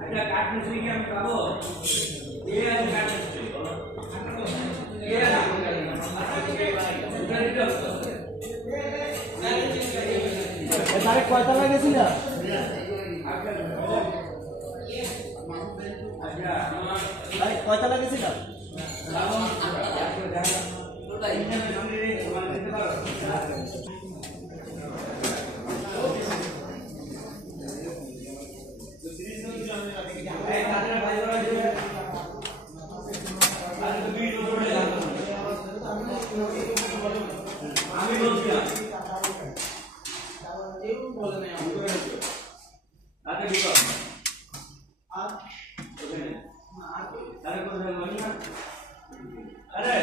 अच्छा काट मिस्त्री के हम पाबो ये आज काट मिस्त्री ये তারে কয়টা লাগেছিল ভাই কয়টা লাগেছিল আমি বলছিলাম আগে দিবা আর আরে কোন বলি না আরে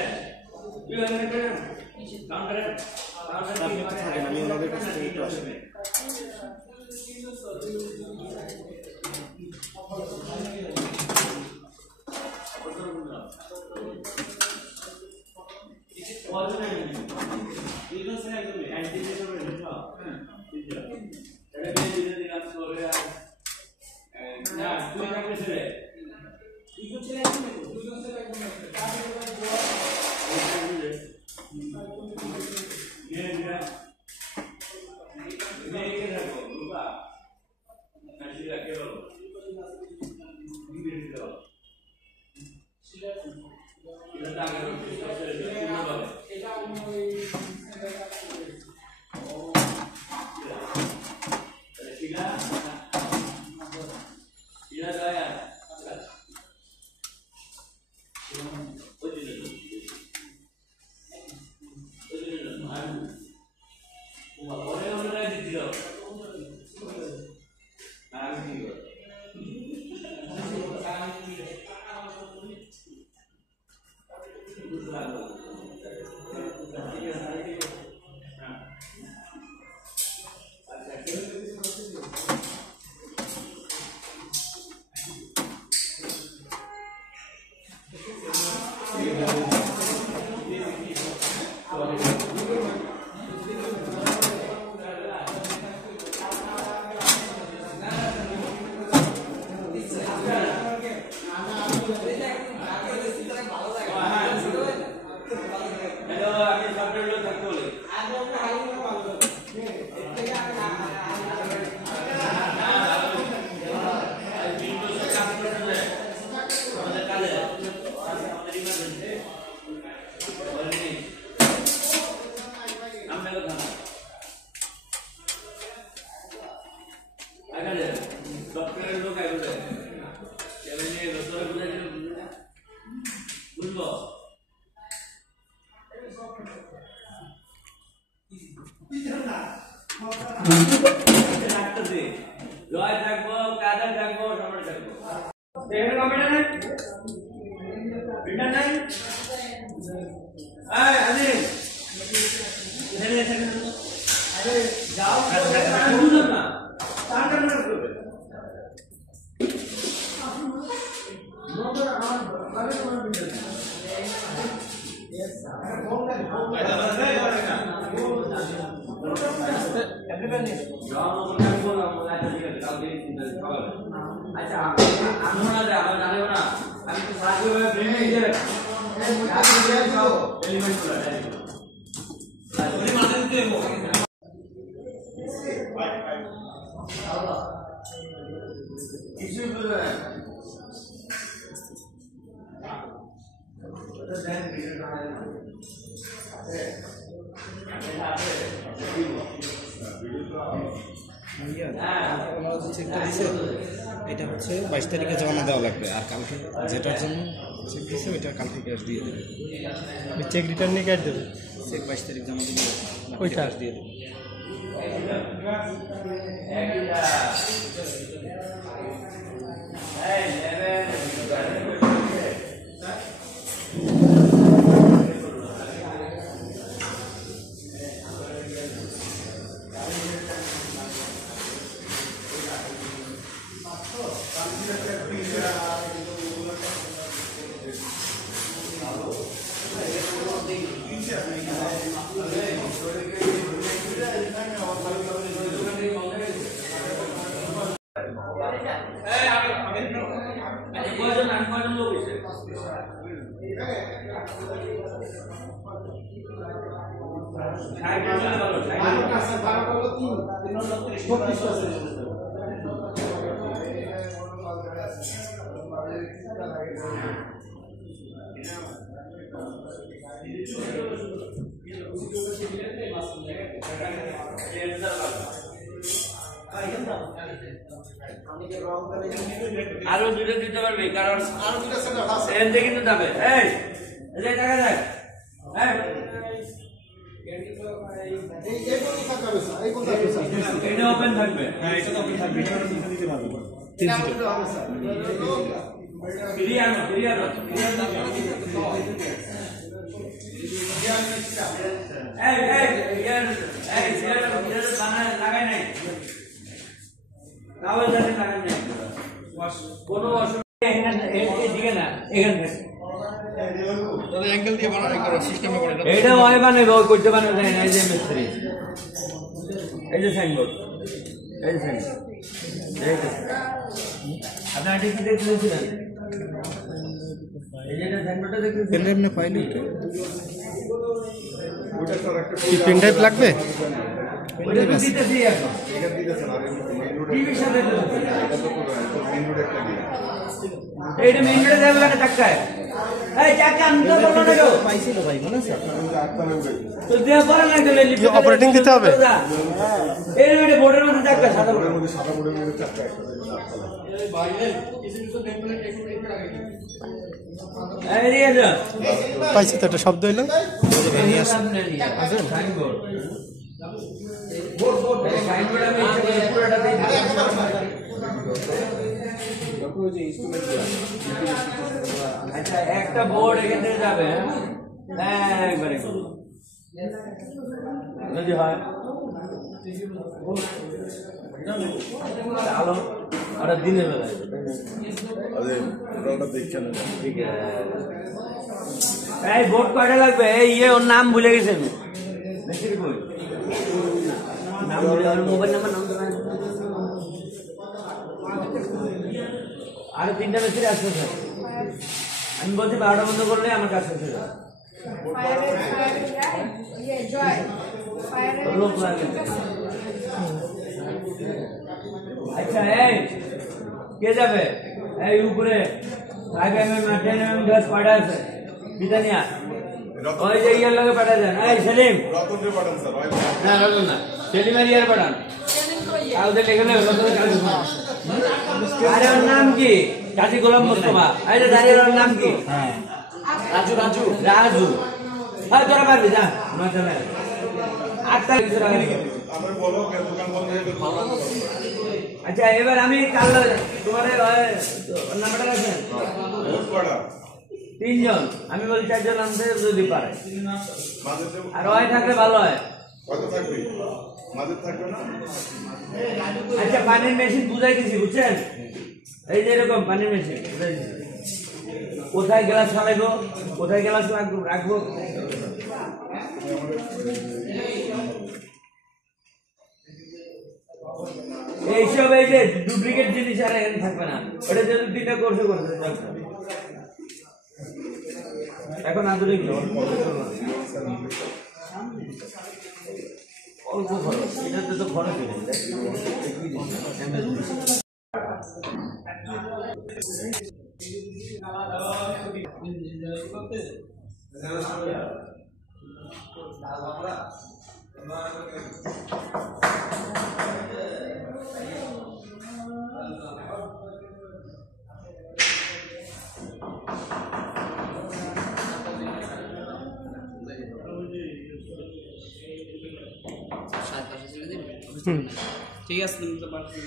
তুই এখানে কেন কাম করে আপনি তো থাকেন আমি ওনাদের কাছে থেকে একটু আসি জয় থাকবো কাদের থাকবো সবার থাকবো এখানে কম্পিউটার নাই প্রিন্টার নাই এই আজিজ এখানে এখানে আরে যাও বুঝলাম না তার কারণে করবে নতুন আমার কালে কোন প্রিন্টার यस ফোন করে everybody যাও আমরা বললাম আচ্ছা ঠিক আছে কালকে চিন্তা খাবার আচ্ছা আমরা না আমরা জানেও না আমি তো সাহায্য করে ব্রেনে এই যে আপনি দিয়ে যাও এলিমেন্ট গুলো ওরে মাথা দিতে দেবো আল্লাহ কিছুই বলবে না তো দেন ভিডিও না আছে আছে এটা হচ্ছে 22 তারিখে জমা দেওয়া লাগবে আর কালকে যেটার জন্য চেক দিয়েছে ওইটা কালকে ক্যাশ দিয়ে দেবে চেক রিটার্ন নিয়ে ক্যাশ দেবে চেক 22 তারিখ জমা দিলে ওইটা ক্যাশ দিয়ে দেবে কয়জন লোক এসে আরো দুটো দিতে পারবি কারণ আরো দুটো সেট আছে এতে কিন্তু যাবে এই যে টাকা দেয় এই কোন থাকবে স্যার এটা ওপেন থাকবে হ্যাঁ এটা তো ওপেন থাকবে এটা দিতে পারবো 3 সিট হবে স্যার ক্লিয়ার বানা লাগাই নাই তাও জানি লাগাই নাই কোনো অসুবিধা এদিকে না এখানে তাহলে অ্যাঙ্গেল দিয়ে বানানো একটা সিস্টেমে করে এটা হয় বানাবে ওই করতে বানাবে না এই যে মিস্ত্রি এই যে সাইনবোর্ড এই যে সাইনবোর্ড আপনি আগে কি দেখছিলেন এই যে সাইনবোর্ডটা দেখছিলেন এমনি ফাইল উঠে ওটা স্যার একটা পেন ড্রাইভ লাগবে ওটা দিতেছি এখন এটা দিতেছেন আর টিভির সাথে এটা তো মেইন রোড একটা দিয়ে এইটা মেইন রোডে যাবে না টাকায় এই টাকা আমি তো বললো না গো পাইছিল ভাই মনে আছে আটতলা উঠে তো দেয়া পড়া না গেলে অপারেটিং দিতে হবে এই রে বোর্ডের মধ্যে টাকা সাদা ওর মধ্যে সাদা বোর্ডের মধ্যে চারটা একটা আটতলা এই রে যা পাইছি তো একটা শব্দ হইলো সাইনবোর্ড সাইনবোর্ড আমি পুরোটা দিই আচ্ছা একটা বোর্ড এখান থেকে যাবে হ্যাঁ একবারে যদি হয় আলো আর দিনের বেলায় আরে ওটা দেখছেন না ঠিক আছে এই বোর্ড কয়টা লাগবে এই ওর নাম ভুলে গেছি আমি নাম ভুলে মোবাইল নাম্বার নাম আর 3টা মিস্ত্রি আসবে স্যার আমি বলছি 12টা বন্ধ করলে আমার কাজ শেষ হয়ে যাবে লোক লাগে আচ্ছা এই কে যাবে এই উপরে 5mm 10mm গ্লাস পাড়া আছে বিতানিয়া ওই যে ইয়ার লগে পাঠা যান এই সেলিম রতন রে পাঠান স্যার ভাই না রতন না সেলিম আর ইয়ার পাঠান কাউদের লেখনে রতন কাজ আরে ওর নাম কি কাজী গোলাম মোস্তফা এই যে দাঁড়িয়ে ওর নাম কি হ্যাঁ রাজু হ্যাঁ তোরা পারবি যা নয়টা না 8টা কিছু রাখা আমরা বলো দোকান বন্ধ হয়ে গেল ভালো আচ্ছা এবার আমি কাল তোমার নাম্বারটা রাখবেন ভোট করা 3 জন আমি বলি 4 জন আনতে যদি পারে মাঝে আর ওই থাকলে ভালো হয় কত থাকবে মাঝে থাকবে না আচ্ছা পানির মেশিন বুঝাই দিছি বুঝছেন এই যে এরকম পানির মেশিন বুঝাই দিছি কোথায় গ্লাস ফালাইবো কোথায় গ্লাস রাখবো এইসব এই যে ডুপ্লিকেট জিনিস আর এখানে থাকবে না ওটা যদি 3টা কোর্সে করতে এখন আধুনিক অল্প খরচ এটাতে তো খরচ ঠিক আছে তুমি তো পারছো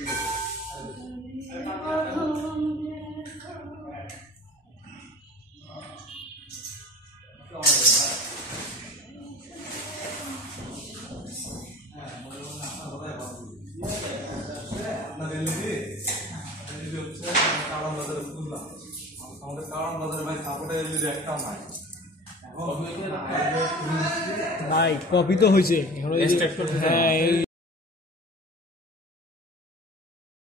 আমাদের কারণ বাজারে ভাই সাপোর্টের এলইডি একটা নাই নাই কপি তো হয়েছে হ্যাঁ